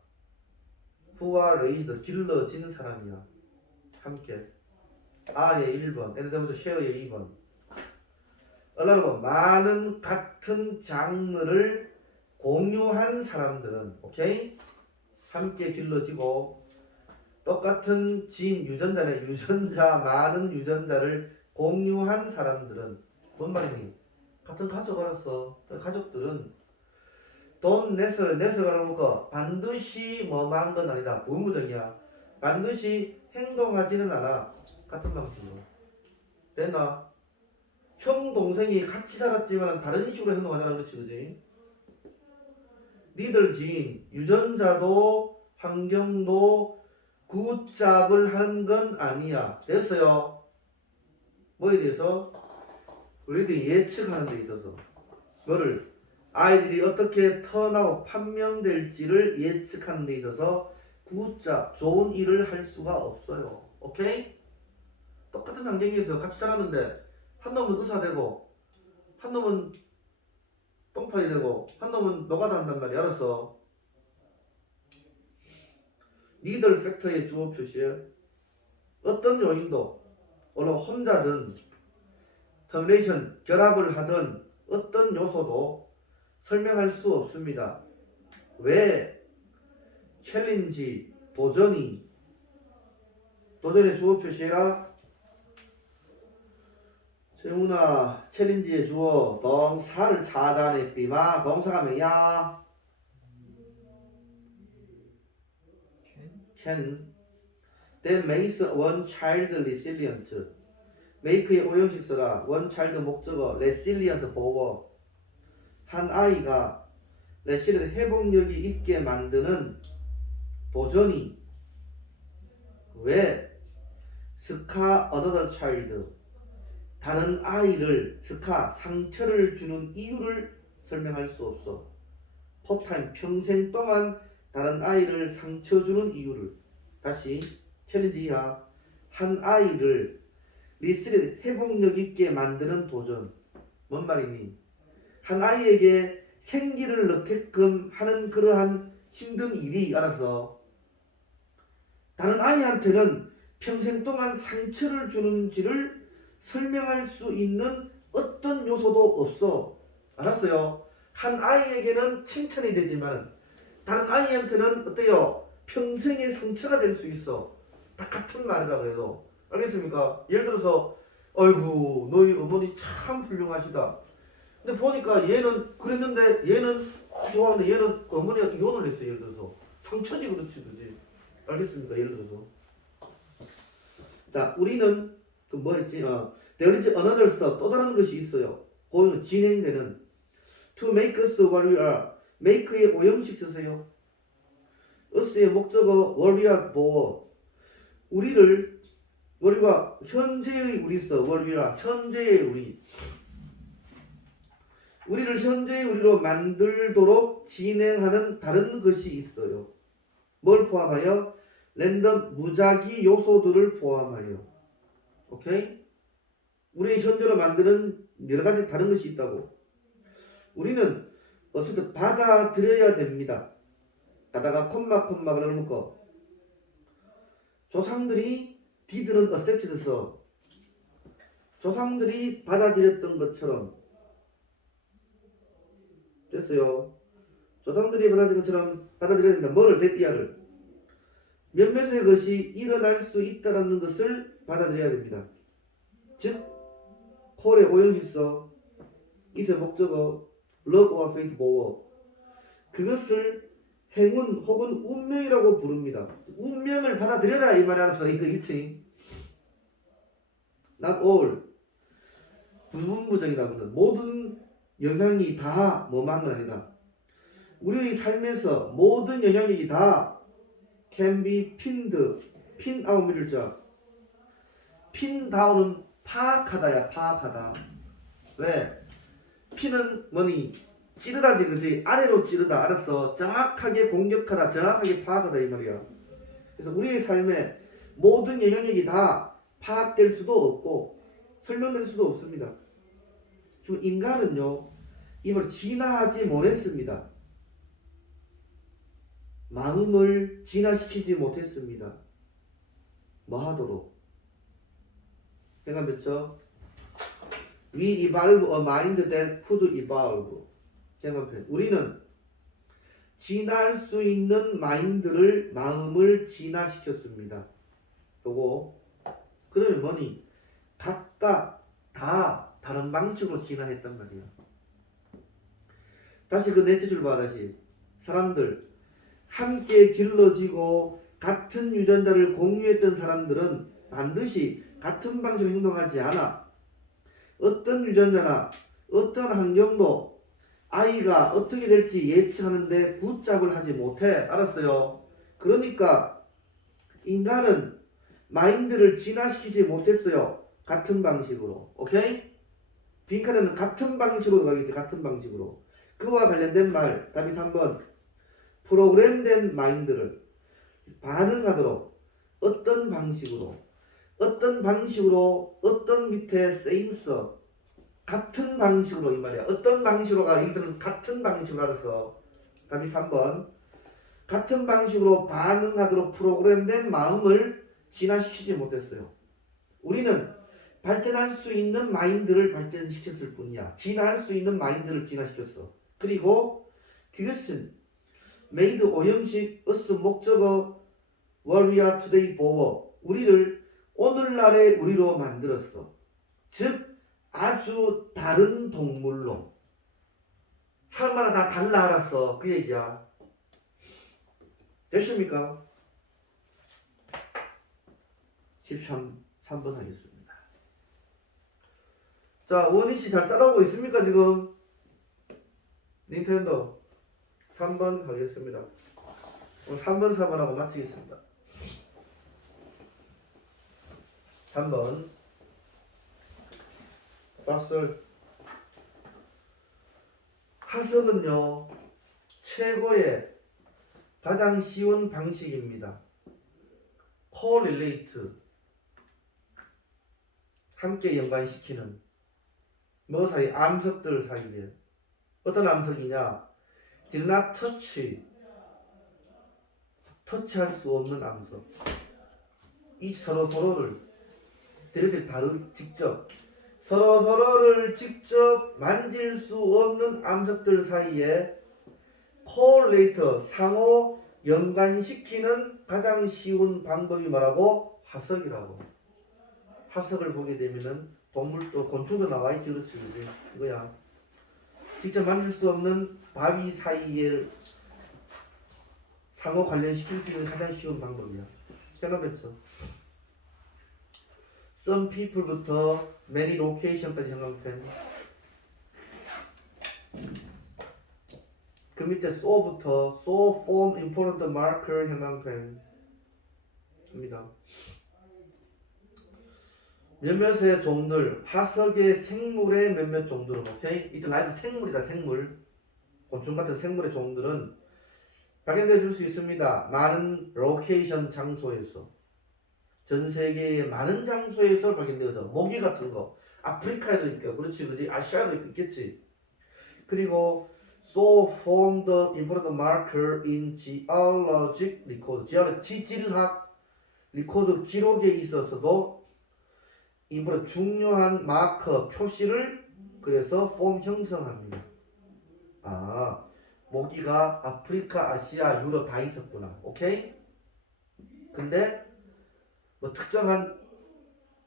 who are raised, 길러진 사람이야. 함께. R의 1번, N에서부터 쉐어의 2번. 얼라는 많은 같은 장르를 공유한 사람들은, 오케이? 함께 길러지고 똑같은 진, 유전자네. 유전자, 많은 유전자를 공유한 사람들은 뭔 말이니? 같은 가족 알았어. 가족들은 돈 넷을 가려놓고 반드시 뭐만 건 아니다. 부무적이야. 반드시 행동하지는 않아. 같은 방식으로. 됐나? 형 동생이 같이 자랐지만 다른 식으로 행동하잖아. 그렇지 그지? 니들 지인 유전자도 환경도 굿잡을 하는 건 아니야. 됐어요? 뭐에 대해서? 우리들이 예측하는 데 있어서 뭐를? 아이들이 어떻게 턴아웃 판명될지를 예측하는 데 있어서 굿잡 좋은 일을 할 수가 없어요. 오케이? 똑같은 환경에서 같이 자랐는데 한 놈은 의사 되고 한 놈은 똥파이 되고 한 놈은 노가다 한단 말이야. 알았어? 니들 팩터의 주어 표시에 어떤 요인도 물론 혼자든 터미네이션 결합을 하든 어떤 요소도 설명할 수 없습니다. 왜? 챌린지 도전의 주어 표시해라. 재훈아, 챌린지의 주어 동사를 찾아내 삐마. 동사가 뭐야? can. That makes one child resilient. make의 오형식 써라. one child 목적어 resilient 보호. 한 아이가 resilient 회복력이 있게 만드는 도전이 왜? 스카 another child 다른 아이를 스카 상처를 주는 이유를 설명할 수 없어. 포타임 평생 동안 다른 아이를 상처 주는 이유를. 다시 챌린지 이하. 한 아이를 리스를 회복력 있게 만드는 도전. 뭔 말이니? 한 아이에게 생기를 넣게끔 하는 그러한 힘든 일이. 알아서 다른 아이한테는 평생 동안 상처를 주는지를 설명할 수 있는 어떤 요소도 없어. 알았어요? 한 아이에게는 칭찬이 되지만 다른 아이한테는 어때요? 평생의 상처가 될 수 있어. 다 같은 말이라 그래도. 알겠습니까? 예를 들어서 아이고 너희 어머니 참 훌륭하시다. 근데 보니까 얘는 그랬는데 얘는 좋아하는데 얘는 어머니가 이혼을 했어. 예를 들어서 상처지. 그렇지 그지? 알겠습니까? 예를 들어서 자 우리는 그 뭐였지? there is another stuff. 또 다른 것이 있어요. 그 진행되는 to make us what we are. make의 오형식 쓰세요. us의 목적어 what we are 보호. 우리가 현재의 우리 써 what we are. 현재의 우리. 우리를 현재의 우리로 만들도록 진행하는 다른 것이 있어요. 뭘 포함하여? 랜덤 무작위 요소들을 포함하여. 오케이? 우리의 현재로 만드는 여러 가지 다른 것이 있다고. 우리는 어쨌든 받아들여야 됩니다. 가다가 콤마 그러는 거. 조상들이 didn't accepted 써. 조상들이 받아들였던 것처럼. 됐어요. 조상들이 받아들인 것처럼 받아들여야 된다. 뭐를? 데띠아를. 몇몇의 것이 일어날 수 있다는 것을 받아들여야 됩니다. 즉 콜의 오형식서 이세 목적어 love or fate 보어 그것을 행운 혹은 운명이라고 부릅니다. 운명을 받아들여라 이 말이 알아서 이러겠지. Not all 부분부정이라고는 모든 영향이 다 뭐만 건 아니다. 우리의 삶에서 모든 영향력이 다 can be pinned, pin out 미들자 pin down은 파악하다야 파악하다. 왜? pin은 뭐니? 찌르다지 그지? 아래로 찌르다 알았어. 정확하게 공격하다 정확하게 파악하다 이 말이야. 그래서 우리의 삶에 모든 영향력이 다 파악될 수도 없고 설명될 수도 없습니다. 지금 인간은요 이걸 진화하지 못했습니다. 마음을 진화시키지 못했습니다. 뭐 하도록? 내가 몇죠? We evolve a mind that could evolve. 우리는 진화할 수 있는 마인드를 마음을 진화시켰습니다. 요거 그러면 뭐니? 각각 다 다른 방식으로 진화했단 말이야. 다시 그 넷째 줄 봐. 다시 사람들 함께 길러지고 같은 유전자를 공유했던 사람들은 반드시 같은 방식으로 행동하지 않아. 어떤 유전자나 어떤 환경도 아이가 어떻게 될지 예측하는데 굿잡을 하지 못해. 알았어요? 그러니까 인간은 마인드를 진화시키지 못했어요. 같은 방식으로. 오케이? 빈칸에는 같은 방식으로 가겠지. 같은 방식으로. 그와 관련된 말 답이 3번 프로그램된 마인드를 반응하도록 어떤 방식으로 어떤 밑에 세임서 같은 방식으로 이 말이야. 어떤 방식으로가 이들은 같은 방식으로 알아서 답이 3번 같은 방식으로 반응하도록 프로그램된 마음을 진화시키지 못했어요. 우리는 발전할 수 있는 마인드를 발전시켰을 뿐이야. 진화할 수 있는 마인드를 진화시켰어. 그리고 그것은 made 오형식 us 목적어 warrior today 보어 우리를 오늘날의 우리로 만들었어. 즉 아주 다른 동물로 사람마다 다 달라 알았어. 그 얘기야. 됐습니까? 13번 하겠습니다. 자, 원희씨 잘 따라오고 있습니까 지금? 닌텐도 3번 하겠습니다. 오늘 3번 4번하고 마치겠습니다. 3번 박설 하석은요 최고의 가장 쉬운 방식입니다. correlate 함께 연관시키는 뭐 사이 암석들 사이에 어떤 암석이냐 did not touch 터치할 수 없는 암석 이 서로를 직접 서로를 직접 만질 수 없는 암석들 사이에 correlate 상호 연관시키는 가장 쉬운 방법이 뭐라고? 화석이라고. 화석을 보게 되면은 동물도 곤충도 나와있지. 그렇지 그지? 그거야. 직접 만질 수 없는 바위 사이에 상호 관련시킬 수 있는 가장 쉬운 방법이야. 생각했죠? Some people부터 many location까지 형광펜. 그 밑에 so부터 so form important marker 형광펜입니다. 몇몇의 종들, 화석의 생물의 몇몇 종들은 오케이? 이때 라이브 생물이다. 생물. 곤충 같은 생물의 종들은 발견되어 줄 수 있습니다. 많은 로케이션 장소에서. 전 세계의 많은 장소에서 발견되어져. 모기 같은 거 아프리카에도 있고 그렇지 그지 아시아에도 있겠지. 그리고 so form the important marker in geologic record. 지질학 리코드 기록에 있어서도 important 중요한 마커 표시를 그래서 form 형성합니다. 아 모기가 아프리카, 아시아, 유럽 다 있었구나. 오케이? 근데 뭐 특정한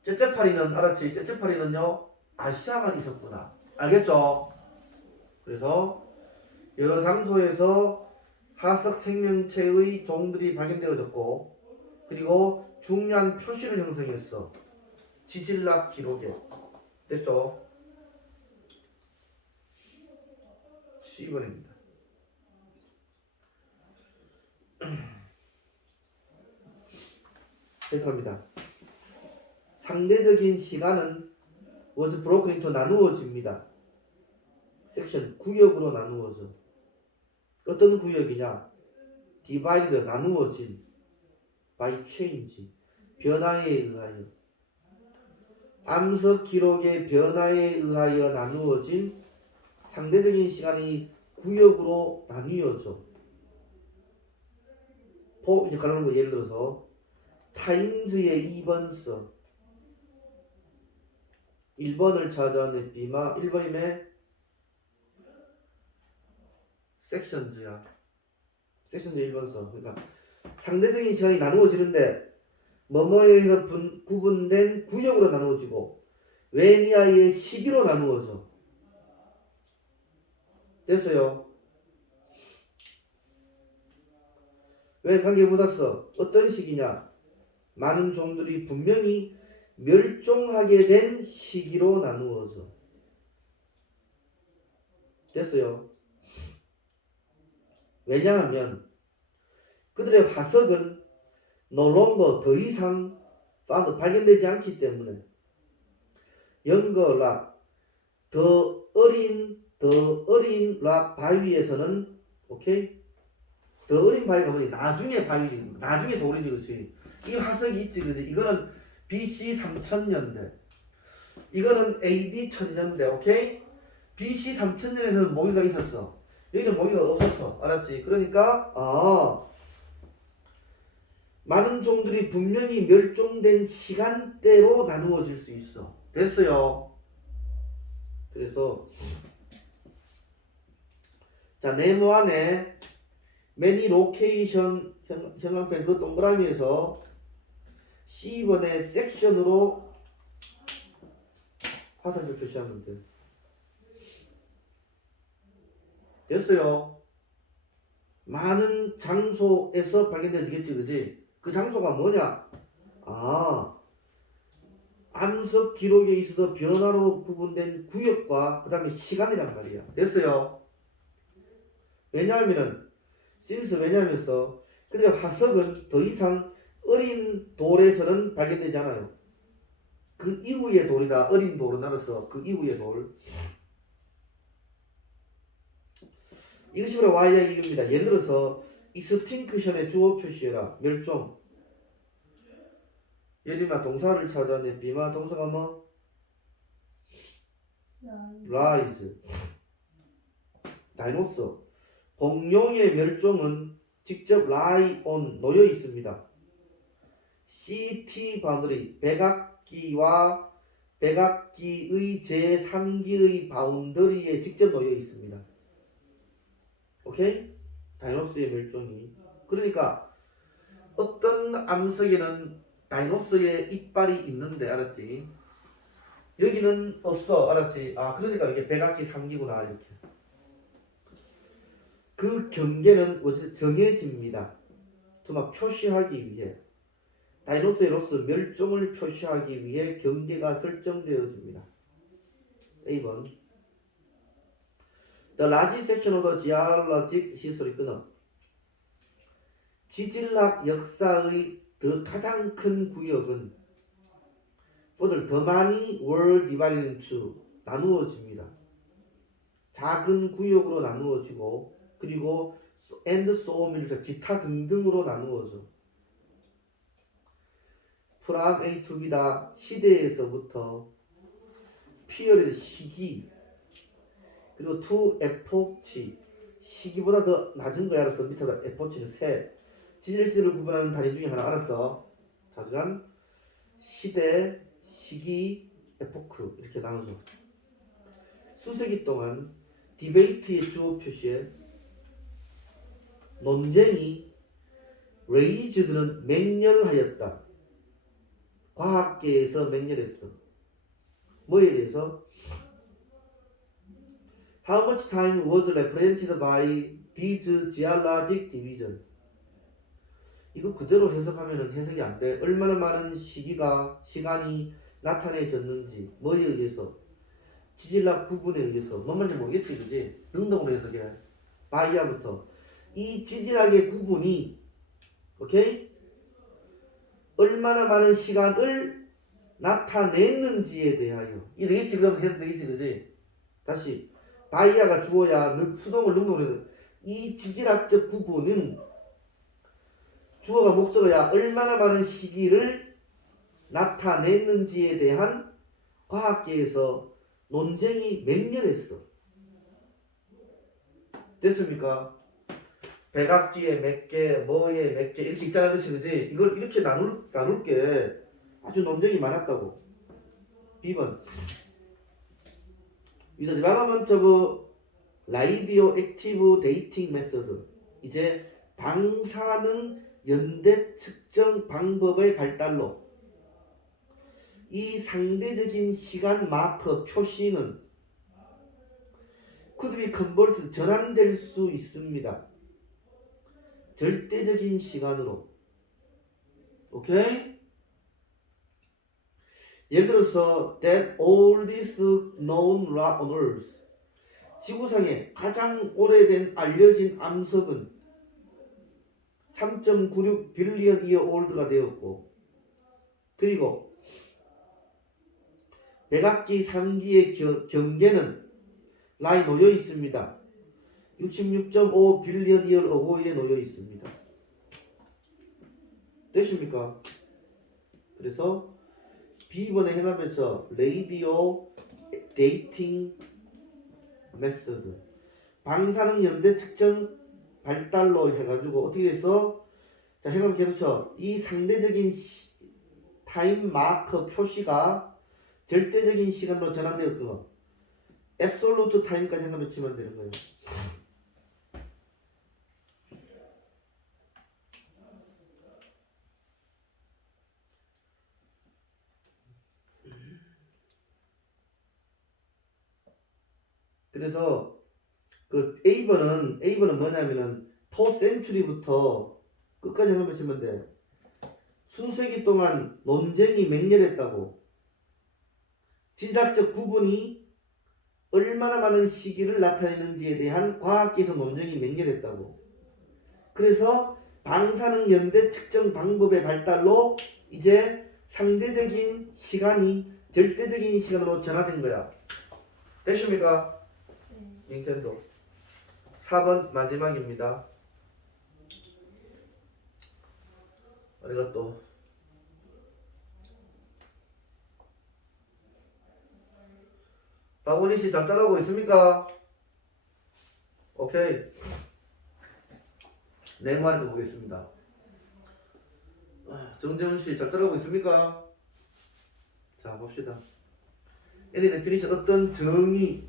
째째파리는 알았지? 째째파리는요 아시아만 있었구나. 알겠죠? 그래서 여러 장소에서 하석 생명체의 종들이 발견되어졌고 그리고 중요한 표시를 형성했어. 지질락 기록에. 됐죠? 12번입니다. 해석합니다. 상대적인 시간은 was broken into 나누어집니다. 섹션 구역으로 나누어져. 어떤 구역이냐? divided 나누어진 by change 변화에 의하여 암석 기록의 변화에 의하여 나누어진 상대적인 시간이 구역으로 나뉘어져. 이제 가르는 거 예를 들어서 타임즈의 2번 써 1번을 찾아낸 비마 1번이면 섹션즈야. 섹션즈 1번 써. 그러니까 상대적인 시간이 나누어지는데 뭐뭐에 의해서 구분된 구역으로 나누어지고 웬이하의 시기로 나누어져. 됐어요? 왜 관계 묻었어? 어떤 시기냐? 많은 종들이 분명히 멸종하게 된 시기로 나누어져. 됐어요? 왜냐하면 그들의 화석은 no longer 더 이상 발견되지 않기 때문에 영거 락, 더 어린 락 바위에서는 오케이? 더 어린 바위가 뭐니? 나중에 바위지, 나중에 돌이지, 그치? 이 화석이 있지, 그치? 이거는 BC 3000년대, 이거는 AD 1000년대, 오케이? BC 3000년에서는 모기가 있었어. 여기는 모기가 없었어. 알았지? 그러니까 많은 종들이 분명히 멸종된 시간대로 나누어질 수 있어. 됐어요? 그래서 자, 네모 안에 many location 형광펜 그 동그라미에서 C번의 섹션으로 화살표 표시하면 돼. 됐어요? 많은 장소에서 발견되지겠지, 그지? 그 장소가 뭐냐? 암석 기록에 있어서 변화로 구분된 구역과 그 다음에 시간이란 말이야. 됐어요? 왜냐하면은 since 왜냐하면서 그들의 화석은 더 이상 어린 돌에서는 발견되지 않아요. 그 이후의 돌이다. 어린 돌은 알았어. 그 이후의 돌. 이것이 바로 Y의 이유입니다. 예를 들어서 익스팅크션의 주어 표시해라. 멸종. 예림아 동사를 찾아내. 비마 동사가 뭐? rise. 다이노소. 공룡의 멸종은 직접 lie on 놓여 있습니다. CT 바운더리 백악기와 백악기의 제3기의 바운더리에 직접 놓여 있습니다. 오케이? 다이노스의 멸종이. 그러니까 어떤 암석에는 다이노스의 이빨이 있는데 알았지? 여기는 없어. 알았지? 그러니까 이게 백악기 3기구나 이렇게. 그 경계는 정해집니다. 정말 표시하기 위해 다이노스로서 멸종을 표시하기 위해 경계가 설정되어집니다. A번 The large section of the geologic history는 지질학 역사의 가장 큰 구역은 더 많이 were divided into 나누어집니다. 작은 구역으로 나누어지고 그리고 and so on 기타 등등으로 나누어져. from A to B다. 시대에서부터 period 시기 그리고 to epoch 시기보다 더 낮은 거야. 알았어. 밑에가 epoch는 새 지질시를 구분하는 단위 중에 하나. 알았어. 자주간 시대 시기 에포크 이렇게 나눠져. 수세기 동안 디베이트의 주어 표시에 논쟁이 레이즈드는 맹렬하였다. 과학계에서 맹렬했어. 뭐에 대해서? How much time was represented by this geologic division? 이거 그대로 해석하면 해석이 안 돼. 얼마나 많은 시간이 나타내졌는지 뭐에 의해서? 지질학 구분에 의해서. 뭔 말인지 모르겠지, 그지? 능동으로 해석해. 바이아부터 이 지질학의 구분이 오케이? 얼마나 많은 시간을 나타냈는지에 대하여. 이 되겠지? 그러면 해도 되겠지, 그지? 다시 바이아가 주어야 수동을 능동으로 해서 이 지질학적 구분은 주어가 목적어야 얼마나 많은 시기를 나타냈는지에 대한 과학계에서 논쟁이 맹렬했어. 됐습니까? 백악기에 몇 개, 뭐에 몇 개 이렇게 있잖아, 그렇지, 그지? 이걸 이렇게 나눌 게 아주 논쟁이 많았다고. 2번. With the development of radioactive dating method. 이제 방사능 연대 측정 방법의 발달로 이 상대적인 시간 마커 표시는 could be converted 전환될 수 있습니다. 절대적인 시간으로. 오케이? 예를 들어서 that oldest known rock on earth. 지구상에 가장 오래된 알려진 암석은 3.96 빌리언 이어 올드가 되었고, 그리고 백악기 3기의 경계는 라이 놓여 있습니다. 66.5 빌리언 이어 어고에 놓여 있습니다. 되십니까? 그래서 B번에 해가면서 라디오 데이팅 메소드 방사능 연대 측정 발달로 해가지고 어떻게 됐어? 자, 해가면 계속 쳐. 이 상대적인 타임 마커 표시가 절대적인 시간으로 전환되었던 앱솔루트 타임까지 한번 치면 되는 거예요. 그래서 그 A번은 뭐냐면은 포센츄리부터 끝까지 한번 치면 돼. 수세기 동안 논쟁이 맹렬했다고. 지질학적 구분이 얼마나 많은 시기를 나타내는지에 대한 과학계에서 논쟁이 맹렬했다고. 그래서 방사능 연대 측정 방법의 발달로 이제 상대적인 시간이 절대적인 시간으로 전환된 거야. 됐습니까? 닌텐도. 4번 마지막입니다. 아리가또. 박원희 씨 잘 따라오고 있습니까? 오케이. 네모아리도 보겠습니다. 정재훈 씨 잘 따라오고 있습니까? 자, 봅시다. Any definition 어떤 정의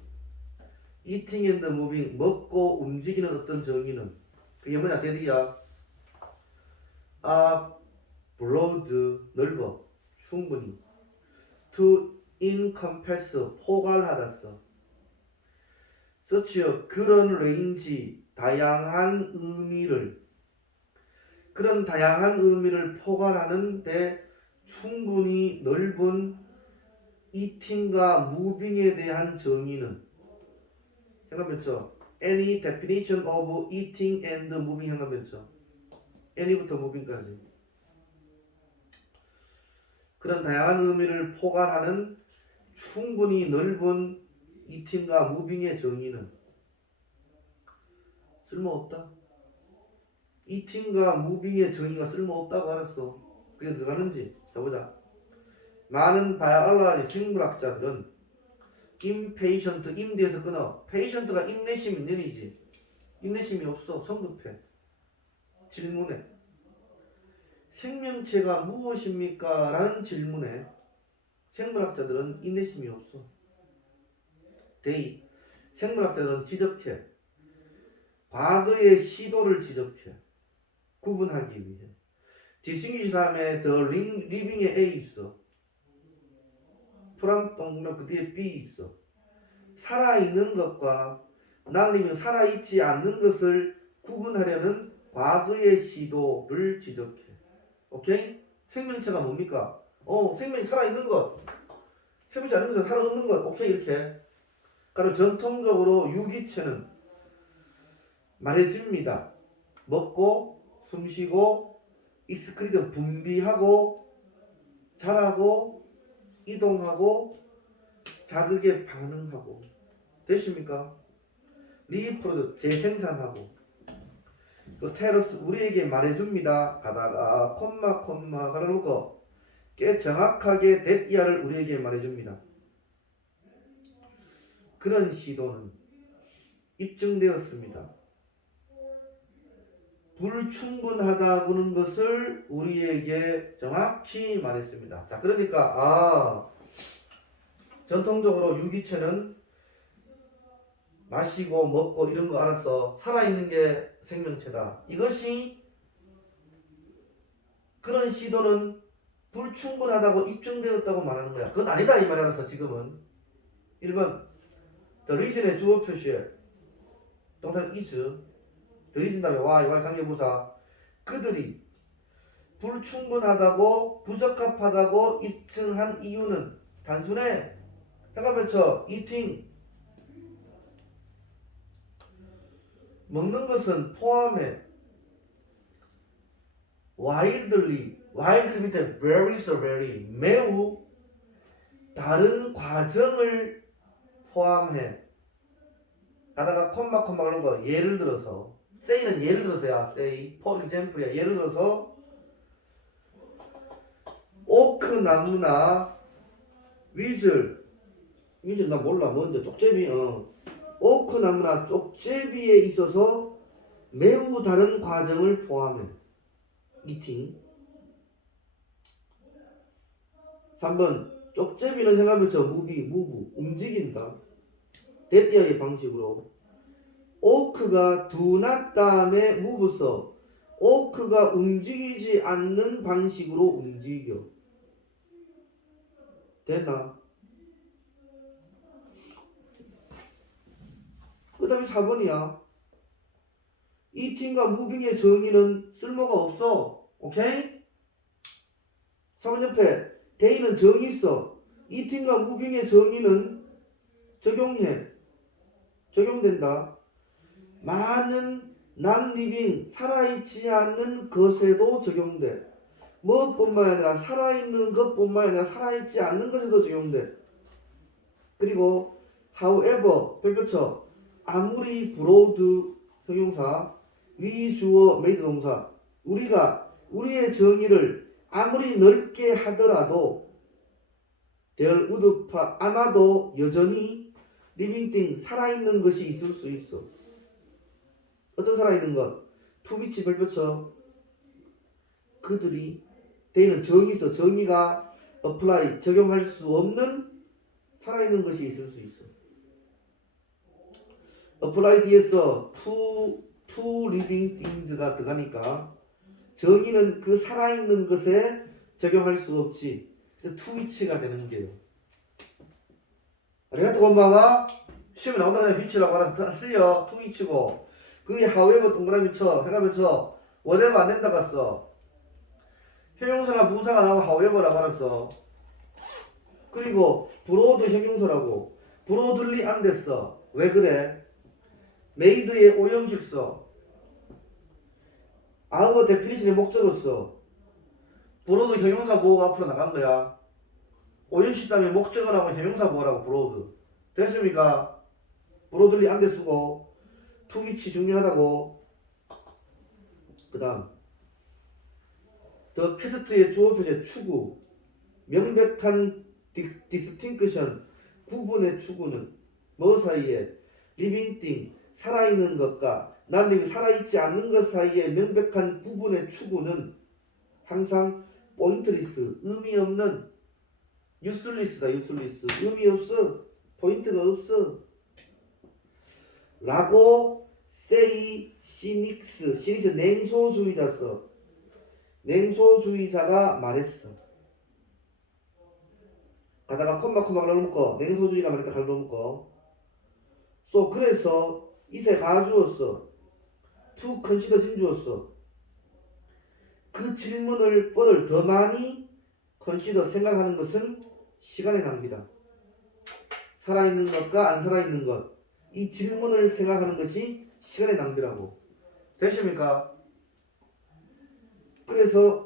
eating and moving 먹고 움직이는 어떤 정의는 그게 뭐냐 대리야 broad 넓어 충분히 to encompass 포괄하다서 such 그런 레인지 다양한 의미를 포괄하는 데 충분히 넓은 eating과 moving에 대한 정의는 현관면서 any definition of eating and moving 현관면서 any부터 moving까지 그런 다양한 의미를 포괄하는 충분히 넓은 eating과 moving의 정의는 쓸모없다. eating과 moving의 정의가 쓸모없다고 알았어. 그게 들어가는지 자 보자. 많은 바이올로지 생물학자들은 impatient, 임대에서 끊어. patient가 인내심 있는 이지. 인내심이 없어. 성급해. 질문해. 생명체가 무엇입니까? 라는 질문에 생물학자들은 인내심이 없어. 생물학자들은 지적해. 과거의 시도를 지적해. 구분하기 위해. distinguish 다음에 the living의 A 있어. 프랑 동그란 그 뒤에 be 있어. 살아있는 것과 날리면 살아있지 않는 것을 구분하려는 과거의 시도를 지적해. 오케이? 생명체가 뭡니까? 생명이 살아있는 것. 생명체 않는 것은 살아없는 것. 오케이, 이렇게. 그럼 전통적으로 유기체는 말해줍니다. 먹고, 숨쉬고, 익스크리드 분비하고, 자라고, 이동하고, 자극에 반응하고. 됐습니까? 리프로드 재생산하고. 그 테러스 우리에게 말해줍니다. 가다가 콤마 걸어놓고 꽤 정확하게 that 우리에게 말해줍니다. 그런 시도는 입증되었습니다. 불충분하다고는 것을 우리에게 정확히 말했습니다. 자, 그러니까 전통적으로 유기체는 마시고 먹고 이런 거 알았어. 살아있는 게 생명체다. 이것이 그런 시도는 불충분하다고 입증되었다고 말하는 거야. 그건 아니다 이 말이 알았어. 지금은 1번 the reason의 주어 표시에 동사 is the reason 다음에 why 관계부사 그들이 불충분하다고 부적합하다고 입증한 이유는 단순해. 잠깐만 쳐 eating 먹는 것은 포함해 wildly 밑에 very 매우 다른 과정을 포함해. 하다가 콤마 그런 거 예를 들어서 say는 예를 들어서야 say for example이야. 예를 들어서 오크 나무나 위즐 나 몰라 뭔데 쪽제비 오크 나무나 쪽제비에 있어서 매우 다른 과정을 포함해. eating. 3번 쪽제비는 생각해보죠. move 움직인다. 대띠아의 방식으로 오크가 do not 다음에 move 써. 오크가 움직이지 않는 방식으로 움직여. 됐나? 그 다음에 4번이야. eating과 moving의 정의는 쓸모가 없어. 오케이? 4번 옆에 day는 정의 있어. eating과 moving의 정의는 적용된다. 많은 non-living 살아있지 않는 것에도 적용돼. 무엇뿐만 아니라 살아있는 것뿐만 아니라 살아있지 않는 것에도 적용돼. 그리고 however 별표쳐 아무리 broad 형용사 위 주어 made 동사 우리의 정의를 아무리 넓게 하더라도 there would 아마도 여전히 living thing 살아있는 것이 있을 수 있어. 어떤 살아있는 것? to which 별표쳐 그들이 they는 정의 있어. 정의가 apply 적용할 수 없는 살아있는 것이 있을 수 있어. apply 뒤에서 to living things가 들어가니까 정의는 그 살아있는 것에 적용할 수 없지. 그래서 to which가 되는 게요. 아리가또 곤방아 시험에 나온다 그냥 which라고 알아서 틀려. to which고 그게 however 동그라미 쳐 해가면 쳐 whatever 안 된다 갔어. 형용사나 부사가 나오면 however라고 알았어. 그리고 broad 형용사라고 broadly 안 됐어. 왜 그래? made의 오형식 써. our definition의 목적어 써. broad 형용사 보호가 앞으로 나간 거야. 오형식 다음에 목적어 나오면 형용사 보호라고 broad. 됐습니까? broadly 안 됐고 to which 중요하다고. 그 다음 the 퀘스트의 주어 표시의 추구 명백한 distinction 구분의 추구는 뭐 사이에 living thing 살아있는 것과 살아있지 않는 것 사이의 명백한 구분의 추구는 항상 pointless 의미 없는 useless다. 의미 없어. 포인트가 없어 라고 say cynics 냉소주의자 써. 냉소주의자가 말했어. 가다가 콤마콤마 갈라놓고 냉소주의가 말했다 갈라놓고 so 그래서 이세 가주었어 to consider 진주었어 그 질문을 further 더 많이 consider 생각하는 것은 시간의 낭비다 살아있는 것과 안 살아있는 것 이 질문을 생각하는 것이 시간의 낭비라고 되십니까? 그래서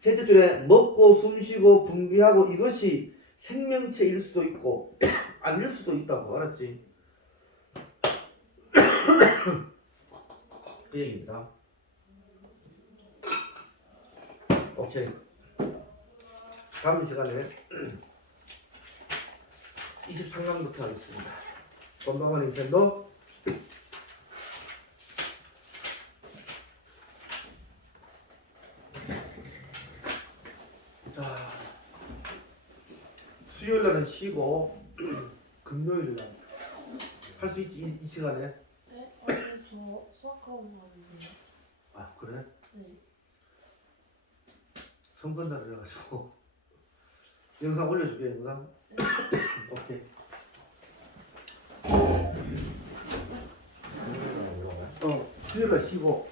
셋째 줄에 먹고 숨쉬고 분비하고 이것이 생명체일 수도 있고 아닐 수도 있다고 알았지? 그 얘기입니다. 오케이. 다음 시간에 23강부터 하겠습니다. 건방한 닌텐도 자 수요일날은 쉬고 금요일날 할 수 있지 이 시간에? 네? 아니 저 수학학원 가는데요. 아 그래? 네. 선거날을 해가지고 영상 올려줄게 영상. 오케이. 수요일날 쉬고